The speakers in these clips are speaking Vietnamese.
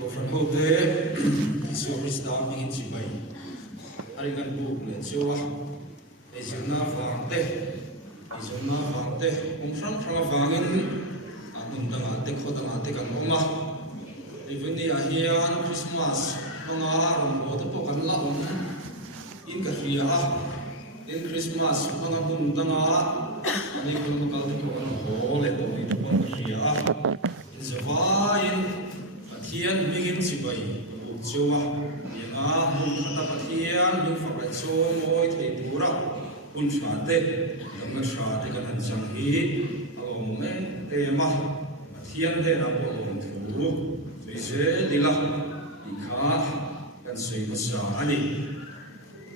ko from hote so is da mi chi bai ari kan bu le chuwa e juna fangte um from wangin amun danga te khodanga te kan oma even ni ahian Christmas panga rom bo te pokan la in ka ria in Christmas panga mun danga ani kun makal te pokan ho le to ni pon ka ria in zavain athian migin sibai chuwa yanga mun khata pathian min fakra cho moi thei tura un shate lamna shate kan han chang hi alom me te ma athian te na bo om thu se dila ikha kan sei ma sa ani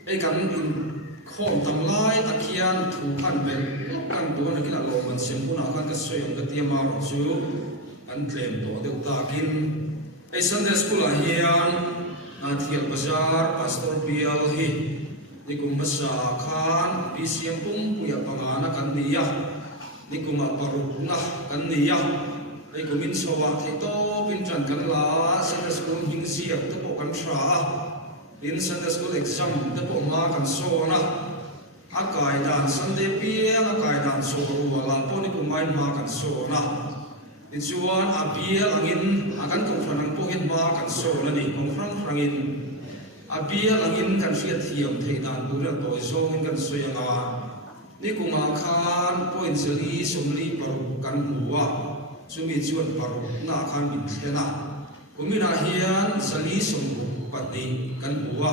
ei kan in khom tam lai takhian thu khan ben kan do na kila lo man sem puna kan ka sei om ka ti ma ro chu kan claim to de ta kin ei Sunday school a hian Thiel Bazar Pastor Bial hi nikum basa khan PCM pum puya pangana kan niya nikum paruk na kan niya ei kumin sowa theto pin tran kan la Sunday school hing siap te po kan sha in Sunday school exam te po ma kan so na akai dan Sunday pia akai dan so wala po nikum mai ma kan so na chuan abia angin akan konfront po hin ma kan so na ni konfront rangin abia angin kan fiat thiam thei dan dura to so in kan so yanga ni kuma khan point seli somli paru kan huwa sumi chuan paru na khan min thena kumina hian sali som pati kan huwa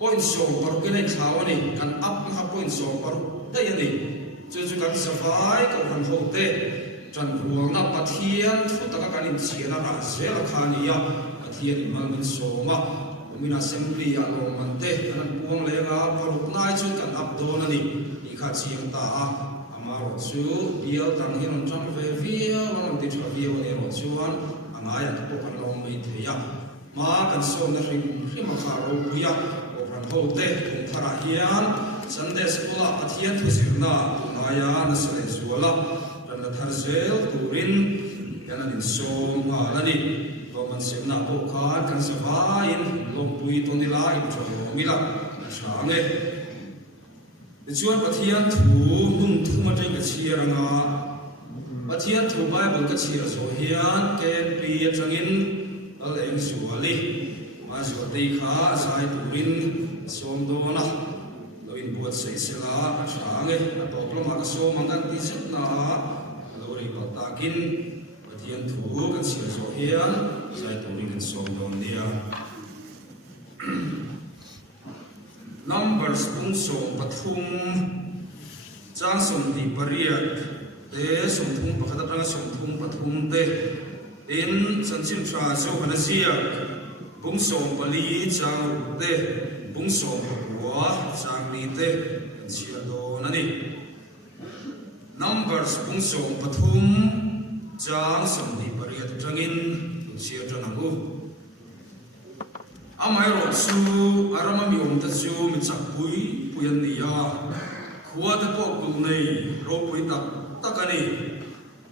point so paru ke thawani kan up ha point so paru dai ani chu kan safai ko han hote chan huang na pathian thu taka kanin chiana ra sela khania pathian mal min soma umina assembly ya lo mante an puang lenga paruk nai chu kan up do na ni i kha chiang ta amaro chu bial tang hin on chang ve via wan ti chu via ne ro chuan angaya to kan lo mai theya ma kan so na rim kha ro buya o ran ho te thung thara hian Sunday school a pathian thu sirna naya na sale zuala Tharsel turin yana din som alani roman semna ko khan kan savain lompui tonila in chho mila change chuan pathian thu mun thu ma teng ka chiaranga pathian thu bible ka chia so hian ken pi atangin aleng suali ma so dei kha sai turin som dona loin buat sei sila change apoploma ka so mangan ti setna takin pathian thu kan sia so hian sai tori kan som don dia numbers pung so pathum chang som di pariat te som thum pakhat atanga som thum pathum te in sanchim tra so hanasia pung som pali chang te pung som pakwa chang ni te kan sia don ani numbers pung so pathum chang som di pariat trangin sia tranagu amai ro chu arama mi om ta chu mi chak pui puyan niya khuwa ta po ku nei ro pui tak takani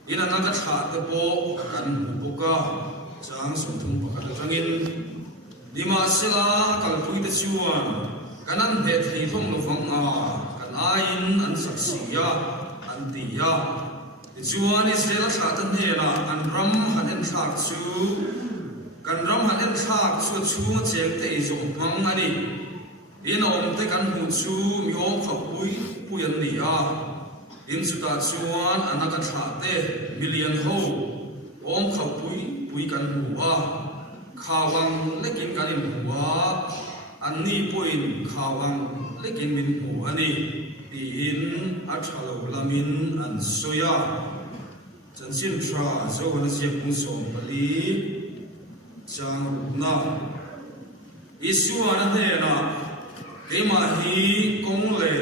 ina na ka tha ta po kan hu ka chang som thum pakhat trangin dima sila kal pui ta chuan kanan he thei thong lo vang a kan ain an saksiya antiya chuan Israel thatan hela an ram hanen thak chu kan ram hanen thak chu cheng te zo mang ani in om te kan hu chu mi om kha pui an ni a in chu ta chuan anaka tha te million ho om kha pui kan hu a khawang lekin kan im huwa an ni poin khawang lekin min hu ani in athalo lamin an soya chansin tra zo na siap pung som pali chang na isu ana he na kema hi kong le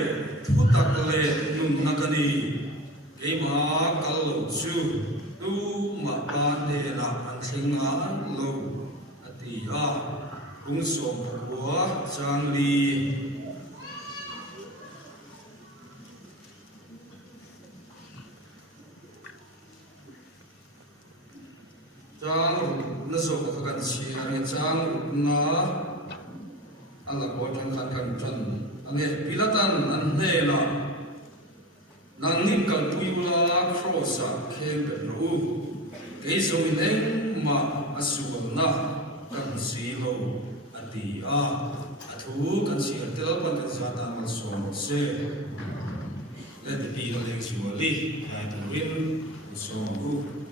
thutak le nun nakani kema kal chu tu ma pa ne na an thinga lo atia pung som kwa chang li chang na zo ka kan chi ani chang na ala ko kan tran ane pilatan an ne la nang nim kal puila cross a khem ru ke zo min ma asuam na kan si lo ati a athu kan si tel pan kan sa ta mal so se let the be like surely and win so good.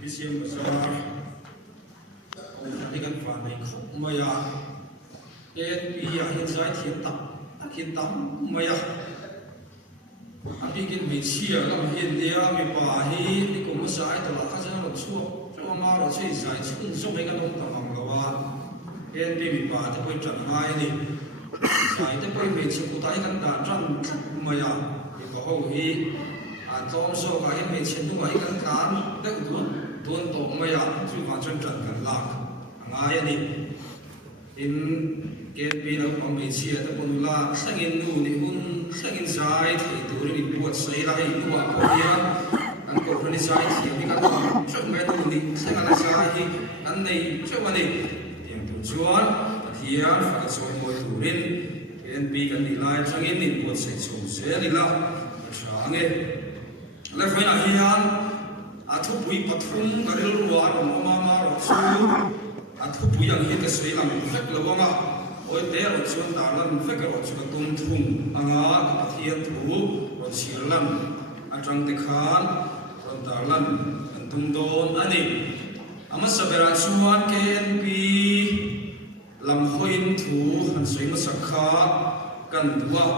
Museum Bazaar Ông kan phản này khóc mày à cái bây giờ hiện tại hiện tắm mày à anh đi cái vị trí làm hiện địa mình bà hi đi cùng với giải tàu là các dân làm xua cho mà rồi chơi giải chung giúp mấy cái đông tàu hàng là wa cái mình bà thì quay trận hai đi giải thì quay vị trí cụ thể căn đàn trăng mày à thì có hậu hi trong số cái vị trí đúng vậy căn cán đấy tuôn tổ mày à chú vào chân trận cần lạc ngay đi in cái bên đó có vị trí là còn là sang in nu đi hun sang in giải thì tụi đi buat xây lại nu à có gì anh có phần giải thì cái cái chỗ mấy nu đi sang anh giải thì anh này chỗ mà đi tiền tụi chuan thì phải số mỗi tụi đến cái bên cái đi lại sang in đi buat xây chỗ sẽ đi là sáng nghe lại phải là hiền thu bụi bắt thùng cái điều ruộng của mà rồi chú thu bụi yang hiện cái sấy làm phép là vâng à ôi thế rồi chú ta làm phép cái rồi chú cái tung thùng cái bát hiền thu rồi xí lần trong tịch khan rồi ta làm tung đồn anh ấy mà sao bây giờ chú anh cái pi làm hoin thu hắn sấy mà sắc khá cần thua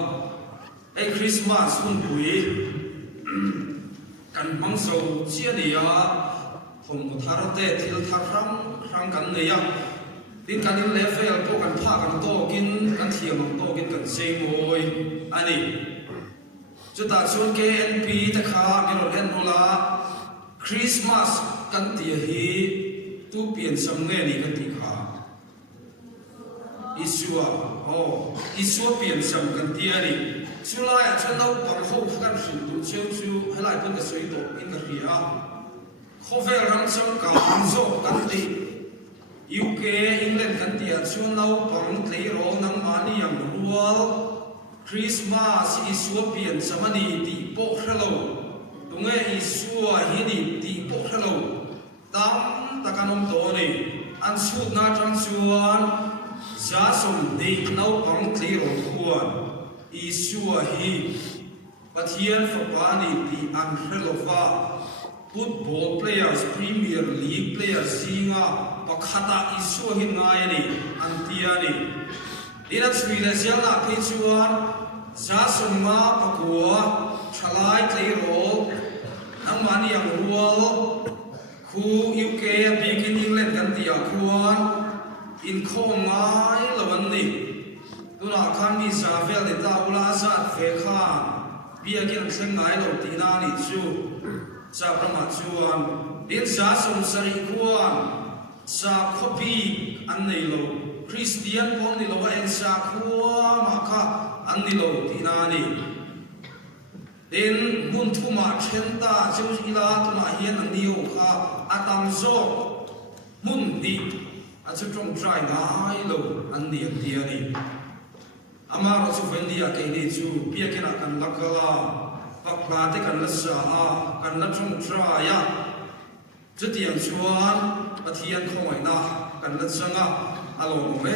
ai Christmas hun bụi kan mang sâu chia đi hôm có thar tết thì thar răng kan này tin kan in level po kan pha kan to kin kan thiam mang to kin kan sei moi ani chu ta chun ke np ta kha mi ro len rola Christmas kan ti hi tu pian sam nge ni kan ti kha Isua pian sam kan ti ani Sulai a chen lau pang ho kan hrin tu chiu chu helai pun ka soi to in ka ria khovel ram cham ka zo kan ti UK England kan ti a chu lau pang tlei ro nang mani yang rual Christmas isua pian samani ti po khalo tunge isua hi ni ti po khalo tam takanom to ni an su na tang chuan za som ni lau pang tlei ro khuan Isua hi Pathian Fapani di Angelova football players Premier League players singa pakhata Isua hin ngai ni antiani ina chwila sianga phichuan za sunga pakua thalai tleiro nangmani yang rual khu UK begin England kan tia khuan in khom ngai lawan ni tuna khan mi sa vel de ta ula sa fe khan bia kin seng ngai lo tina ni chu sa brahma chuan din sa som sari khuan sa khopi an nei lo Christian pon ni lo en sa khuwa ma kha an ni lo tina ni din mun thuma thenta chu ila tuna hian an niu kha atam zo mun ni a chu trong trai ngai lo an ni an tia ni Amar chu vendia ke ni chu pia ke na kan lakala pakla te kan la sa kan la chung tra ya chutiang chuan pathian khoi na kan la changa alo me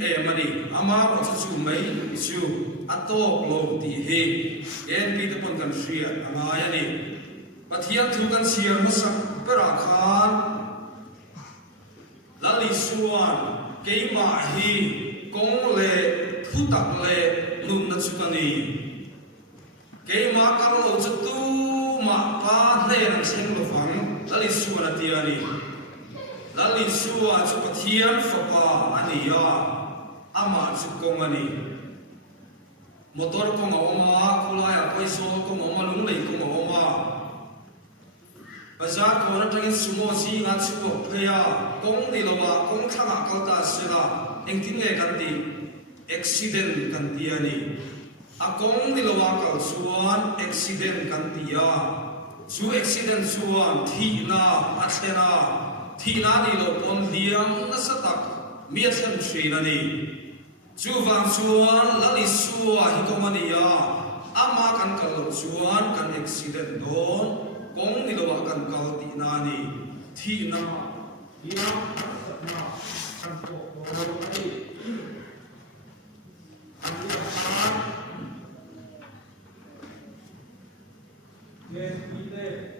e mani amar chu mai chu atok lo ti he en pi te pon kan sia anga ya ni pathian thu kan siar masak pera khan lali suan ke ma hi kong le thu tak le nun na chukani ke ma ka lo chu ma pa ne ran seng lo fang lali suwa na ti ani lali suwa chu pathian fa pa ani ya ama chu kong ani motor ko ma oma khula ya paiso ko ma lung lei ko ma oma bazar ko na tangin sumo si nga chu phaya kong ni lo wa kong thanga ka ta sila engtin le kan ti accident kan tia ni akong nilawa ka suan accident kan tia su accident suan thi na athena thi na ni lo pon liam na satak mi athem thri na ni chu wang suan lali suwa hi komania ama kan ka lo suan kan accident don kong nilawa kan ka ti na ni thi na kan ko ai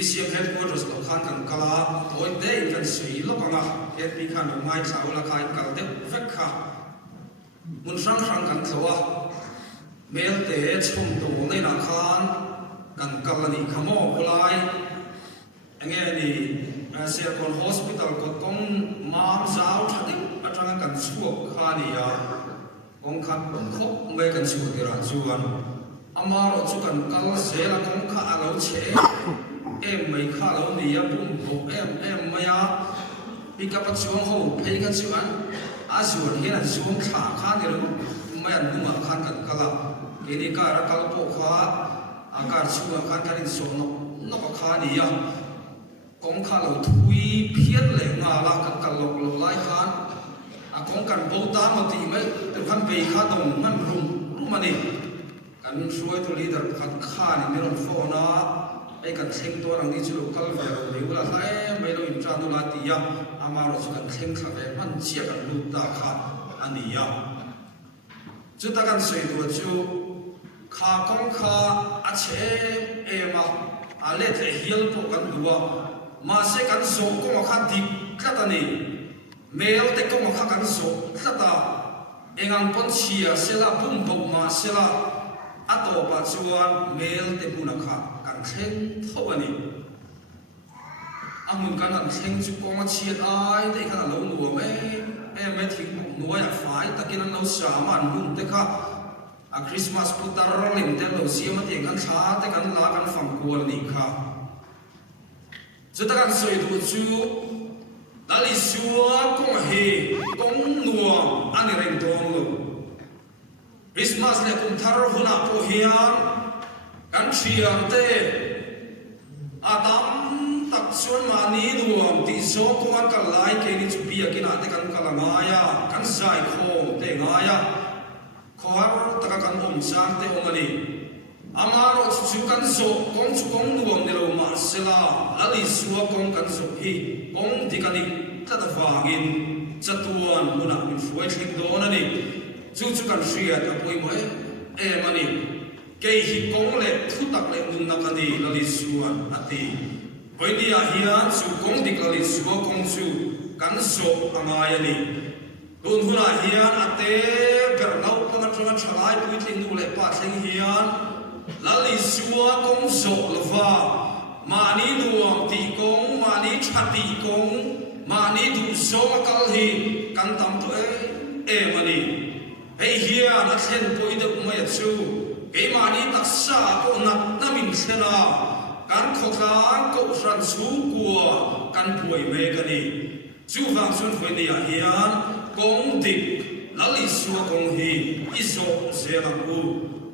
PCM headquarters lo khan kan kala toy te kan sei lo kanga ket pi khan ngai chau la khai kal te vek kha mun sang sang kan thwa mel te chum to nei na khan kan kalani khamo ulai ange ni sia kon hospital ko kong mam zau thadi atanga kan chuak khani ya kong khat khop me kan chu ti ra chuan amaro chu kan kal sela kong kha alo che em mai kha lo ni ya bum ko em maya pika pa chuang ho phei ka chuan a chuan hian an chuang kha kha ni ro mai an numa khan kan kala ke ni ka ra kal po kha a kar chuang khan kan in so no kha ni ya kong kha lo thui phian le nga la kan kal lo lai khan a kong kan bo ta ma ti mai tu khan be kha dong man rum mani kan suai tu leader khat kha ni me ron fo na ai kan theng to rang ni chu kal ve ro le ula lai mai lo in tra no la ti ya ama ro chu kan theng kha ve man chia kan lu ta kha ani ya chu ta kan sei tu chu kha kong kha a che e ma a le the hial po kan duwa ma se kan so ko kha dik khata ni mel te ko kha kan so khata engang pon chia sela bum bo ma sela ato pa chuan mel te puna kha kan theng thawani amun kan an theng chu ko ma chiat ai te kha lo nu me me thing nu ya fai takin an lo sa man nun te kha a Christmas putar lim te lo siam te kan tha te kan la kan fam kual ni kha chu ta kan soi du chu dali suwa kong he kong nuam ani reng dong lo Christmas le kum thar huna po hian kan thiam te adam tak chuan mani nuam ti so kuan kal lai ke ni chu bia kina te kan kalanga ya kan sai khom te nga ya khor taka kan om sang te omani amaro chu kan so kong nuam ni lo ma sela ali suwa kong kan so hi kong dikani tada wangin chatuan muna min fuai thik don ani chu kan ria ta poi mo e mani ke hi kong le thu tak le nun na kani lali suan ati poi dia hian chu kong dik lali suwa kong chu kan so angai ani dun huna hian ate bernau panga tanga thalai pui tling nu le pa tling hian lali suwa kong so lova mani nuam ti kong mani thati kong mani du so kal hi kan tam to e mani hei hian a thlen poi de mai chu ke mani taksa ko nat namin thena kan khotlang ko ran chu kwa kan puai me kani chu wang sun foi ni hian kong dik lali suwa kong hi iso zela ku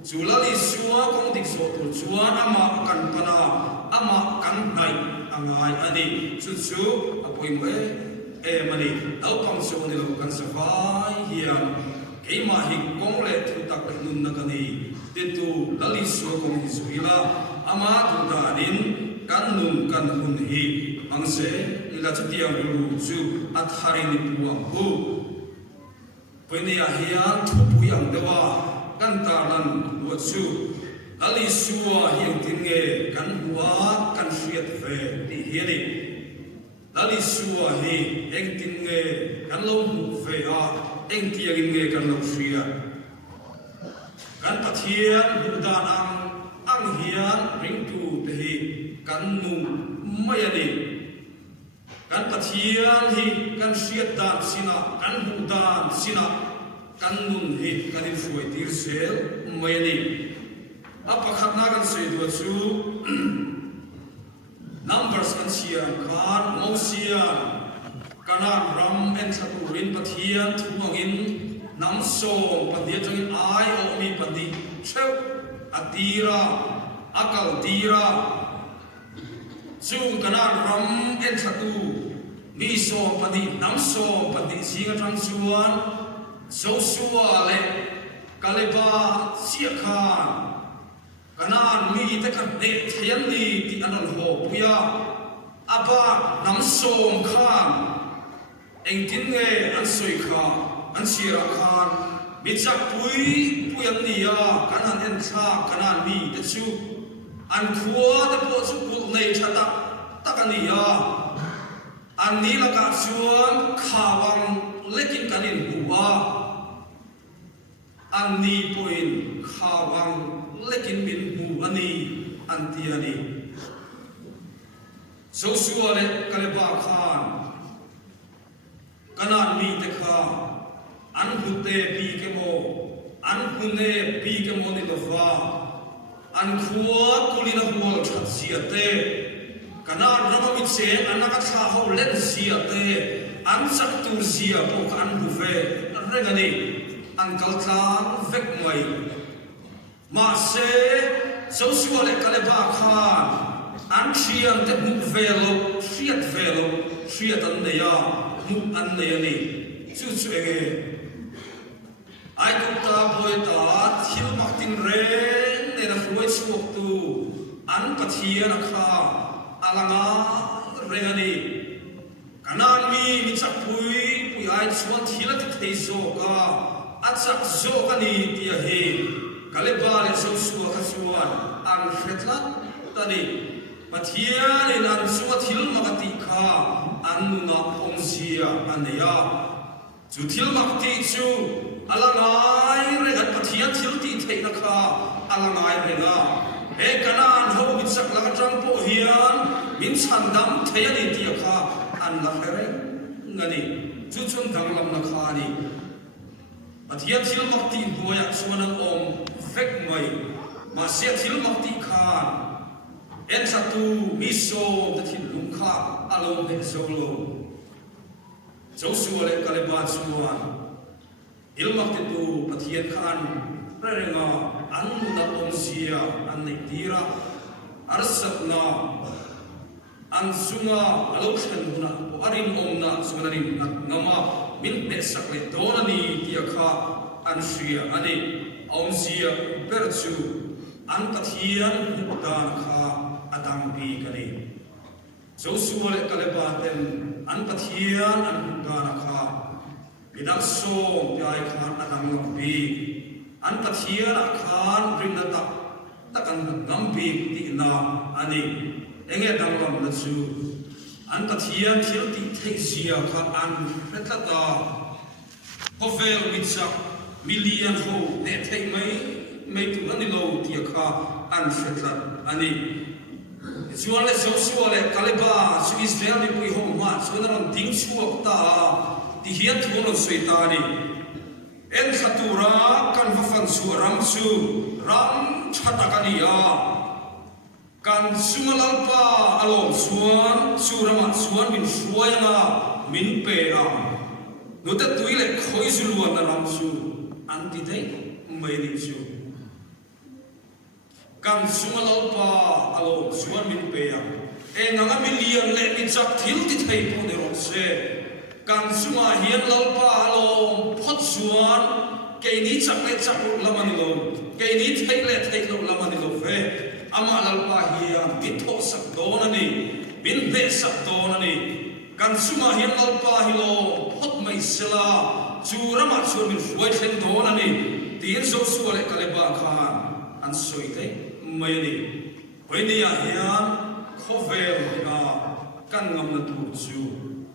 chu lali suwa kong dik so tu chuan ama kan pana ama kan nai angai ani chu apoi me e mani au pang so ni lo kan savai hian ke ma hi kong le thu tak nun na kani te tu lali suwa kong hi zuila ama tu danin kan nun kan hun hi angse ila chutiang lu chu athari ni puang hu Pwede hian thupu yang dewa kan tanan wa chu ali suwa hiang tinge kan huwa kan fiat ve ti hiani ali suwa hi eng tinge kan lo mu ve a eng tiang nge kan lo fia kan pathian budan ang hian ring tu te hi kan nu mayani kan pathian hi kan fiat dan sina kan budan sina kan nun hi kan in fuai tir sel mayani apa khatna kan sei du chu numbers kan sian kan mo sian kana ram en thaturin pathian thuangin nam so padia jong ai o mi padi cheu atira akal tira chu kana ram en thatu mi so padi nam so padi singa thang suan so suwa le kaleba sia khan kanan mi te kan de thian ni ti anon ho puya aba nam som khan eng tin nge an soi kha an sira khan mi chak pui puyan ni ya kanan en tha kanan mi te chu an khua te po chu kul nei thata takania an ni la ka chuan khawang lekin kanin huwa an ni poin khawang lekin min hu ani an ti ani so suale kale ba khan kanan mi te kha an hute pi ke mo an hune pi ke mo ni lova an khua kulina hual that siate kanan rama mi che anaka tha ho len siate an sak tur sia po kan hu ve rengani an kal tlang vek mai ma se so suale kale ba khan an chiam te mu velo triat an neya mu an neya ni chu chu enge ai ku ta boy ta thil mak tin re ne na fuai chuak tu an pathia na kha alanga rengani kanan mi chak pui ai chuan thila ti thei zo ka achak zo ka ni ti a he kale ba le so suwa ka chuan an fetla tani pathia le nan suwa thil makati kha an na ongsia aneya chu thil makti chu alangai re at pathia thil ti thei na kha alangai re na e kanan ho mi sak la tang po hian min chandam thei ani ti kha an la fere ngani chu chun dang lam na kha ni pathia thil makti boya chuan an om vek mai ma se thil makti kha en satu miso ta thil lung kha alo he solo Joshua le kale ba chuan ilmak te tu pathian khan renga an na onsia an nei tira arsatna an sunga alo khan na arin omna sunarin ngama min be sakle donani tia kha an sia ani onsia perchu an pathian dan kha adang bi kani Joshua le kale ba ten an pathian an dan kha bidang so pai khan adang bi an pathian khan ring na takan ngam bi ti na ani enge dang lam na chu an pathian thil ti thei sia kha an fetlata hovel mitsa million ho ne thei mai tu ani lo ti kha an fetlat ani Suale suale kaleba su Israel ni pui hom ma sunaram ding suak ta ti hian thun suitani en khatura kan hafan su ram su ram chatakania kan sumalalpa alom suan surama suan min suayana min pe am nuta tuile khoi zuluan na ram su anti dei mai ni su kan sumalalpa alo suan min pe am e nganga million le ni chak thil ti thei po de ro se kan suma hian lalpa alo phot suan ke ni chak le chak lamani lo ke ni thei le thei lo lamani lo ve ama lalpa hian min tho sak don ani min be sak don ani kan suma hian lalpa hi lo phot mai sela churama chur min ruai thlen don ani tin so suale kaleba khan an soi te mai ni hoini ya hian khovel na kan ngam na tu chu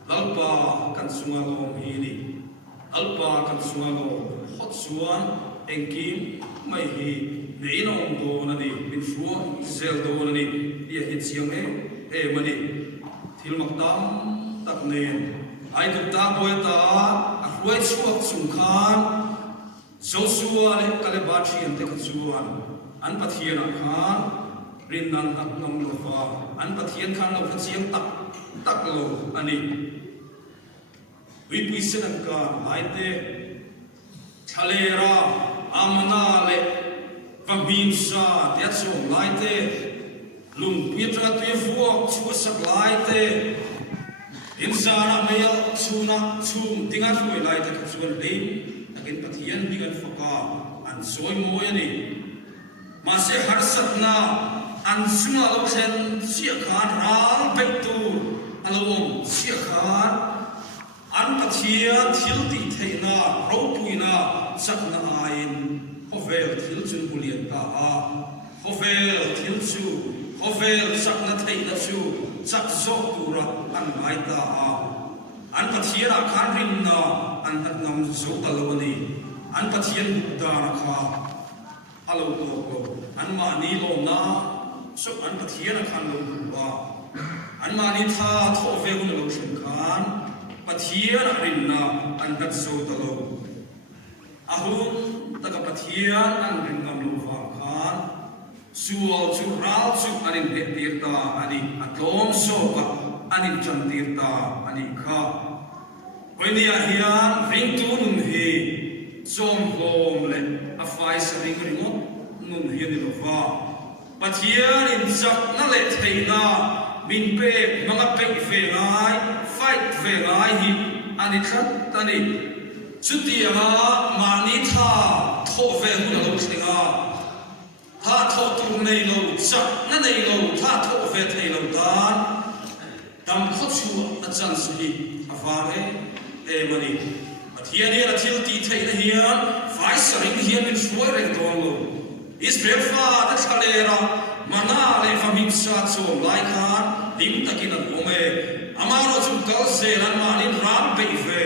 lalpa kan sunga lo hi ni alpa kan sunga lo hot suan engkim mai hi nei no do na ni min fu zel do na ni ya hit siang e mani thil mak tam tak ne ai ku ta boy ta a huai chuak chung khan Joshua le kale ba thian te ka chuan an pathian khan rin nan tak nam lo fa an pathian khan lo chiang tak lo ani wi pui sen ka ai te thalera amna le vabin sa te chu lai te lung pietra te fuak chu sak lai te insana mel chuna chum tinga foi lai te ka chuan le takin pathian bigan foka an soi moi ani ma se har satna an sunga lo khen sia khan ral beitu alom sia khan an pathia thil ti theina ro puina sakna ain hovel thil chun bulian ta a khovel thil chu khovel sakna theina chu chak zok tura an ngai ta a an pathian a khan rin na an hat ngam zo kalawani an pathian dara kha alo ko an ma ni lo na so an pathian a khan lo ba an ma ni tha tho ve hun lo thun khan pathian a rin na an hat zo talo ahun taka pathian an rin ngam lo wa khan sual chu ral chu anin he tirta ani atom so ka anin chan tirta ani kha koinia hian ring tu nun he som hom le a fai sa ring ringo nun hi ni lova pathian in chak na le theina min pe manga pe ve ngai fight ve ngai hi ani khat tani chutia mani tha tho ve hun lo thinga tha tho tu nei lo chak na nei lo tha tho ve thei lo tan dam kho chu a chan su hi avare e mani pathian era thil ti thei na hian vai saring hian min suai reng don lo Israel fa ta khalera mana le famim sa chom lai khan dim takin an ome amaro chu kal se ran ma in ram pe ve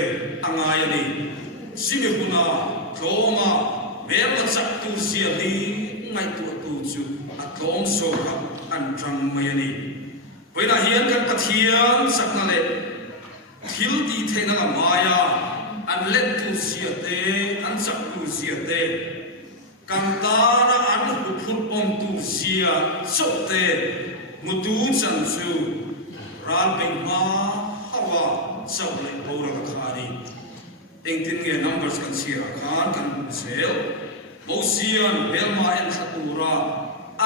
angai ani simi huna thoma mel ma chak tu sia ni ngai tu chu atom so ka an trang mai ani poina hian kan pathian sakna le thil ti theina la maya an let tu sia te an chak tu sia te kantana an phun om tu sia sote mutu chan chu ral beng ma hawa chau le ora khani eng tin nge numbers kan sia khan kan sel Bosian belma en khatura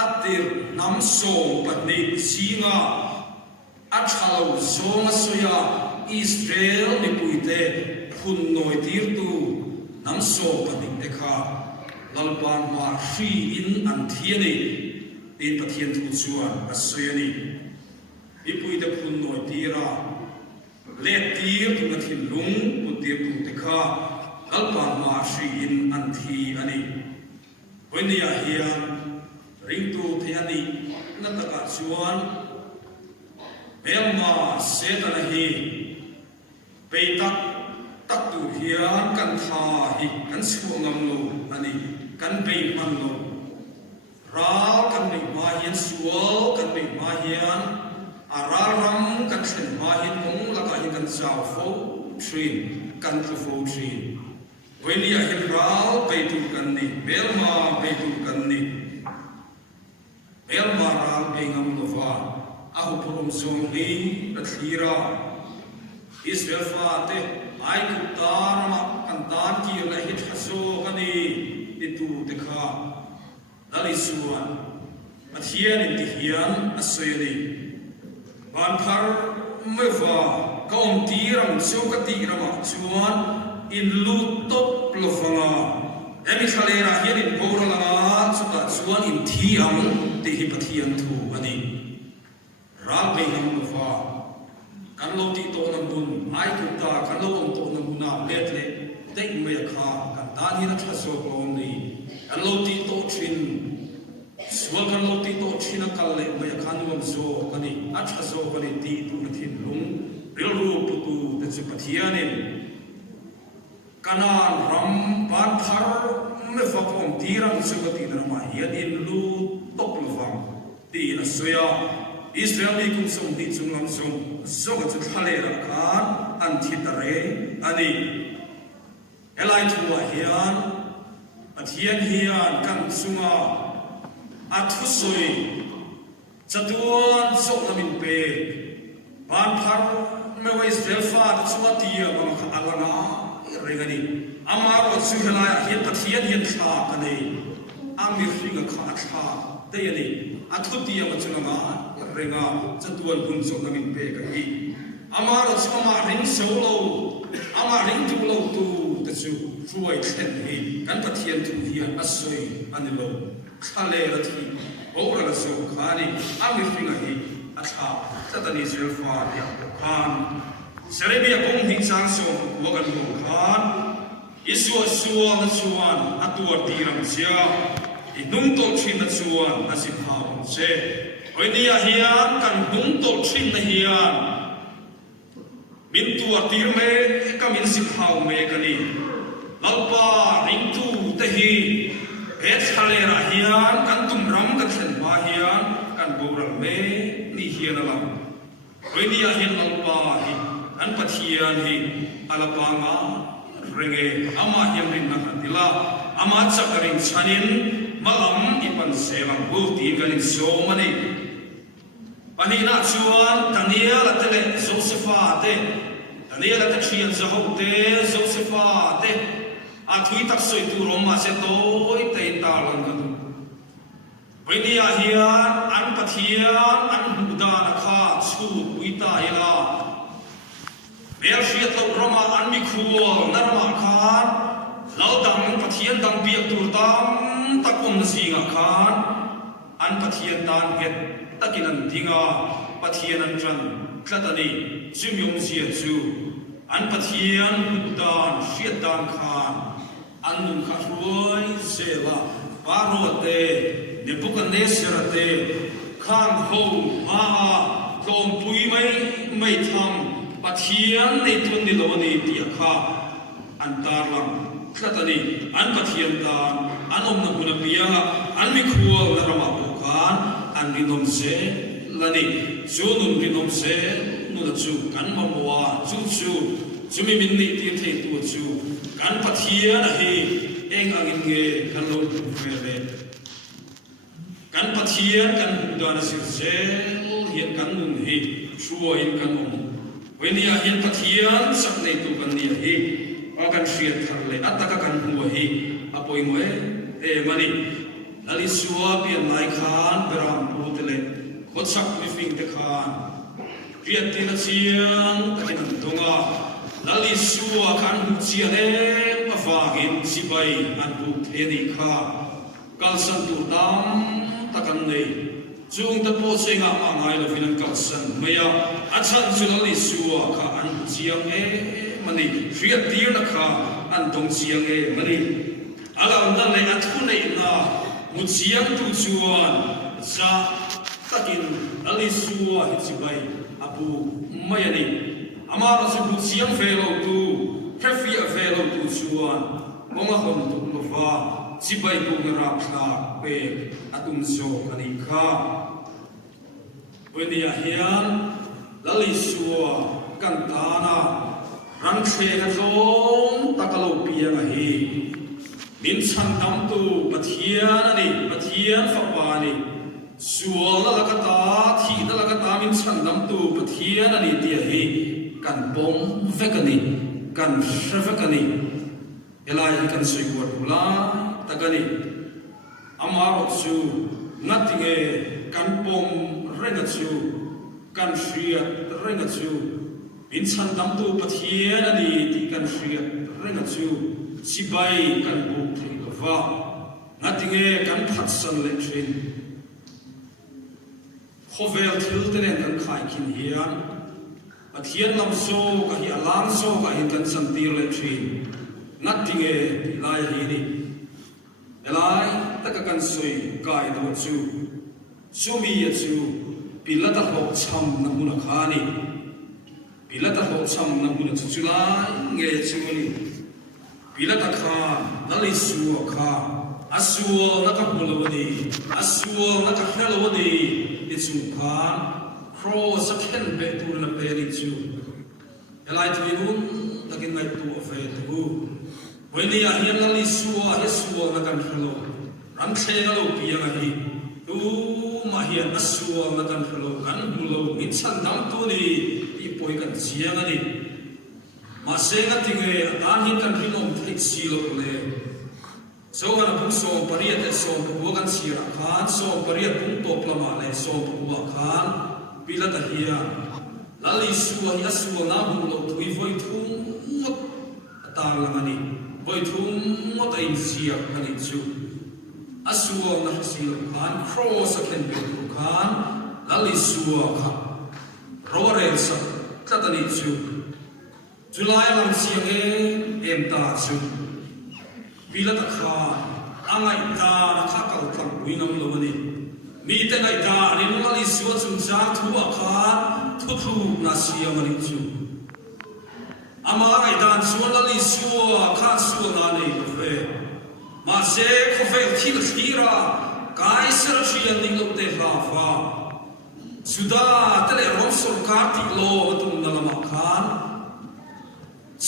atir nam so patni singa athalo zonga soya Israel ni puite phun noi tir tu nam so patni ekha lalpan ma hri in an thiani in pathian thu chuan asoyani ipuite phun noi tira le tir tu na thin lung putir tu tekha lalpan ma hri in an thi ani Koinia hian ring tu theani na taka chuan belma setana hi peitak tak tu hian kan tha hi kan suangam lo ani kan bei man lo ra kan nei ma hian sual kan nei ma hian araram kan thlen ma hian mong laka hi kan chau fo trin kan thu fo trin Koinia hin ral peitu kan ni belma peitu kan ni belma ral pengam lova ahu purum zong hi athira Israel fa te ai ku tarma kan tan ki la hit haso kani itu dekha dali suan athian in tihian asoyani ban phar mewa kaum tiram chokati rama chuan in lutop lovanga emi khalera hian in bora langa chuta chuan in thiam te hi pathian thu ani ral be ham lova kan lo ti to na bun ai ku ta kan lo om to na buna let le te me kha kan ta ni na thaso ko ni kan lo ti to thin sual kan lo ti to thina kal le me khan wam zo kani a thaso kani ti tu na thin lung ril ru pu tu te chu pathianin kanan ram ban thar me fakom tiram sugati drama hian in lu top lawang ti na soya Israel ni kum som ti chungam som soga chu thalera khan an thitare ani elai thua hian athian hian kan sunga athu soi chatuan sok namin pe ban thar me wa Israel fa chuma tia bang alana regani amaro suhelaya hian pathian hian thla kani amir ringa kha thla tayani athutia machunanga renga chatuan hun so namin pe ka hi amaro chama ring solo ama ring tu lo tu tachu ruai thlen hi kan pathian tu hian asoi anilo khale rathi ora la so khani amir ringa hi atha tatani Israel fa ya khan Serebia kong hing sang so wagan mo khan Iswa suwa na suwan atua tiram siya nung tol thin na chuan asim hau che oinia hian kan nung tol thin na hian min tua tir me kamin sim hau me kani lalpa ring tu te hi et khalera hian kan tum ram ka thlen ba hian kan boral me ni hian alam oinia hian lalpa hi an pathian hi alapanga renge ama hian rin na katila ama chakarin chanin malam ipan selang buti ganin so mani panina chuan Daniel atele Josepha te Daniel at chian zahote Josepha te athui tak soi tu Roma se toy te talang kan Venia hian an pathian an huda na kha chu uita ila Bel shiat lo Roma an mi khuol narma khan lau dang pathian dang biak tur tam takum zinga khan an pathian tan het takin an dinga pathian an tran tlatani chimyong zia chu an pathian dan shiat dan khan an nun kha ruai zela parote Nebuchadnezzar te khan ho ma tom pui mai tham pathian nei tun ni lo ni tia kha an tarlam tlatani an pathian dan an na huna pia an mi khual na rama bu khan an ni nom se lani chu nun ni nom se nu na chu kan ma wa chu chumi min ni ti the tu chu kan pathian hi eng angin nge kan lo fe le kan pathian kan dan sir se hian kan nun hi shuo in kan om Wenia hian pathian sak nei tu kan ni hi akan shiat thar le ataka kan huwa hi apoi moe e mani lali suwa pian lai khan beram putele khotsak mi fing te khan riat tin chiang takin donga lali suwa khan hu chian e pawagin sibai an bu theni kha kalsan tu dam takan nei chung ta po senga angai lo finan kalsan maya achan chulali suwa kha an chiang e mani riat tir na kha an dong chiang e mani alam da le athu nei na mu chiang tu chuan za takin ali suwa hi chibai abu mayani amara su bu chiang velo tu prefi a velo tu chuan monga hon tu no fa chibai bu ra khla pe atum so kani kha Wenia hian lali suwa kan tana rang khe zong takalo piang hi min chan dam tu pathian ani pathian fapani suwa la kata thi la kata min chan dam tu pathian ani ti hi kan bom vekani kan shavakani elai kan soi ko la takani amaro chu nothing e kan bom renga chu kan shria renga chu in chan dam tu pathian ani ti kan shria renga chu sibai kan bu thei va nothing e kan phat san le thin khovel thil ten kan khai kin hian pathian lam so ka hi alang so ka hin kan san tir le thin nothing e lai hi ni elai taka kan soi kai do chu sumi ya chu pilata ho cham na muna khani pilata ho cham na muna chu lai nge chu ni pilata kha dali su kha asuo na ka bulawani asuo na ka helawani ni chu kha cross a ken be tur na pe ni chu elai tu un takin nai tu fe tu Wenia hian lali suwa he suwa na kan helo ram thela lo piang a hi tu ma hian asua na kan helo kan mulo ni chan dam tu ni i poi kan chiang ani ma senga tinge an hin kan rimom thik si lo le so ana bung so pariat e so bu kan sira khan so pariat bung top lama le so bu khan pilata hian lali suwa hi asua na bu lo thui voi thum atar langani voi thum mot ai sia kani chu asua na hasil khan cross a ken be khan lali suwa kha roren sa tatani chu July lam siang em ta chu pilata kha angai ta kha kal tlang uinam lo ni mi te ngai ta ni no li suwa chung chang thua kha thu thu na siam ani chu ama ngai dan suwa li suwa kha suwa na nei ve ma se kho ve thil thira kai sar thian ding lo te la fa suda tele rom sol ka ti lo tum na lama khan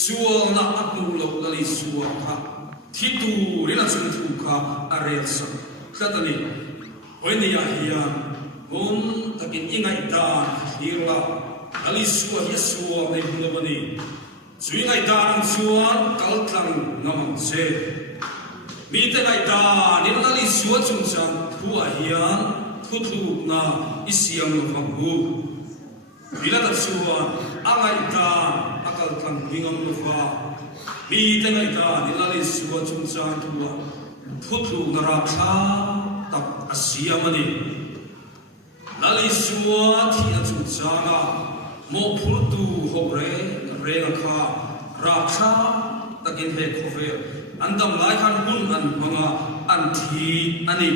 suwa na atu lo li suwa kha thi tu ri na chung thu kha arel sa khatani hoini ya hian hum takin ingai da hirla ali suwa hi suwa nei bulabani sui ngai da ang suwa kal tlang ngamang se mi te ngai da ni ali suwa chung chang thua hian thu thu na isiam lo phamu bila ta suwa angai da akal tlang bingam lo fa mi te ngai da ni ali suwa chung chang thua thu thu na ra tha tak asiamani lali suwa thi achu changa mo phurtu hore renga kha rakha takin he khove andam lai khan hun an manga an thi ani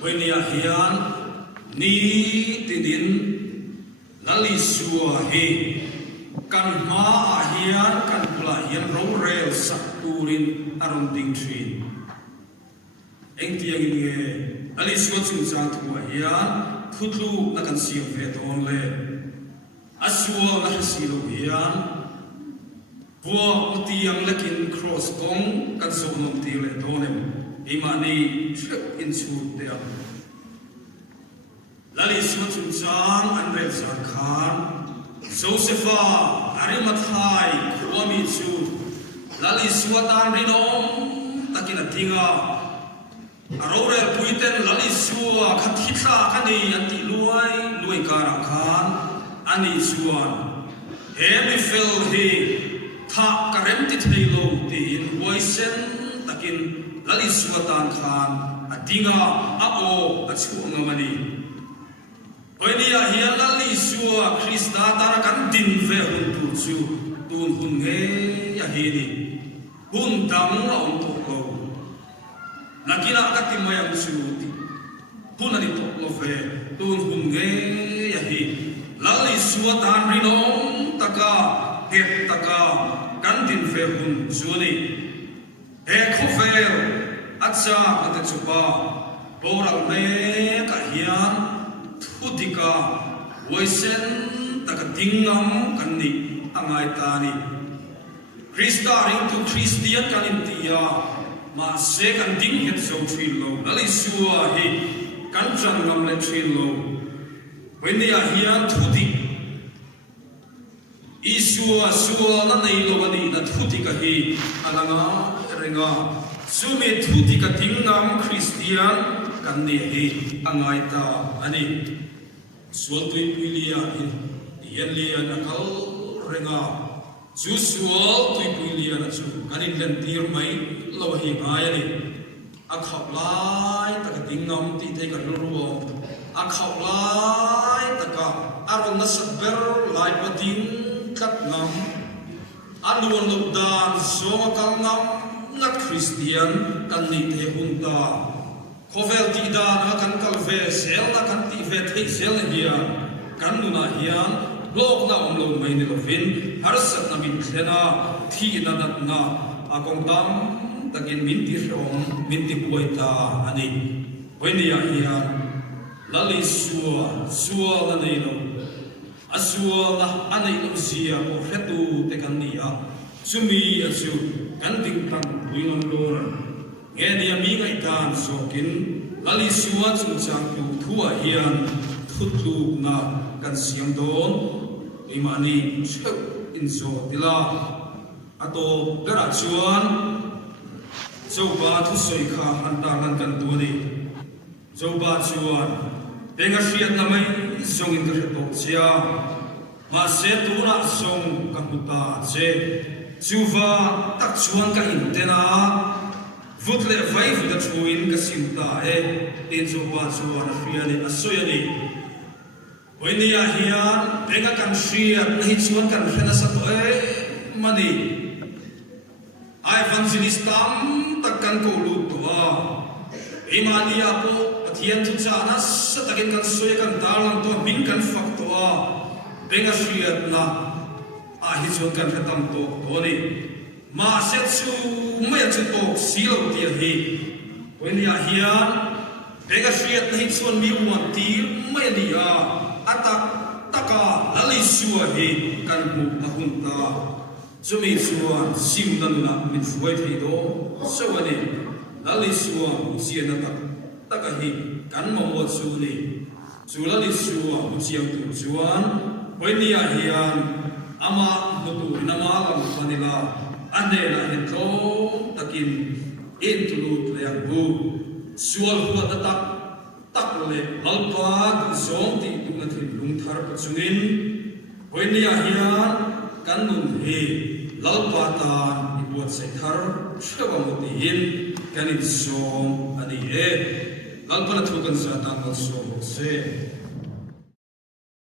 hoinia hian ni tidin lali suwa he kan ma hian kan pula hian ro rel sak turin aron ding thin eng tiang in nge ali suwa chung chang thua hian thutlu na kan siam ve ton le asua na hasilo hian bua utiang lakin cross kong kan so nom ti le tonem imani trip in chu te lali suwa chung chang an rel san khan Josepha Arimathai khuami chu lali suwa tan rinom takina tinga arore puiten lali suwa khathitha kani anti luai kara khan ani suwan hemi fel he tha karemti thailo tin voicen takin lali suwa tan khan atinga a o achu ngamani oinia hian lali suwa krista tara kan din ve hun tu chu tun hun nge ya hi ni hun dang la on to ko nakina akati mayang suti punani to lo fe tun hun nge ya hi lali suwa tan rinom taka het taka kan din fe hun zuni he khofer acha ate chupa boral ne ka hian thudika voicen taka dingam kanni angai tani krista ring tu christian kanin tia ma se kan ding het so thril lo lali suwa hi kan chang lam le thril lo wenia hian thuti isua suwa na nei lo ani na thuti ka hi alanga renga sumi thuti ka dingam christian kan ni hi angai ta ani sual tui puilia in yan lia nakal renga chu sual tui puilia na chu kanin len tir mai lo hi ngai ani a khap lai ta ka dingam ti te ka ruo a khap lai ta ka aron na saber lai pa ding kat ngam anuan lo dan so ka ngam ngat christian kan ni te hun ta khovel ti da na kan kal ve sel na kan ti ve thei sel hia kan nu na hian blok na om lo mai ne lovin har sat na min thena thi na nat na akong tam takin min ti rom min ti buai ta ani hoinia hian lali suwa na nei lo asua na anei lo zia o fetu te kan ni a sumi asu kan ding tam buingam lor nghe dia mi ngai tan sokin lali suwa chung chang tu thua hian thutlu na kan siam don imani cheu in zo tila ato gara chuan zoba thu soi kha hanta lan kan tu ni zoba chuan benga hriat na mai zong in ka to chia ma se tu na song ka muta che chuwa tak chuan ka in tena vut le vai vu da chuin ka simta e tin zoba chuan hriani asoyani hoinia hian benga kan hriat na hi chuan kan hrena sa to e mani ai evangelist tam takkan ko lut to imania po pathian thu cha na sa takin kan soya kan dalang to bing kan fak to benga sriat na hi chon kan khatam to ni ma set chu mai chu to silo ti hi when ya hian benga sriat na hi chon mi wan ti mai ni atak taka lali suwa hi kan mu ahunta zumi suwa siunan na min fuai thi do sawani lali suwa usia na taka hi kan mo chu ni chu lali suwa usia tu chuan when ya hian ama mutu nama lam panila ane na hito takin intulut le bu sual huwa tatak takle alpa zong ti tu na thin lung thar pachungin hoinia hian kanun he lalpa ta ibuat sai thar shwa mutin kanin zong ani lalpa na thu kan sa ta ngal so se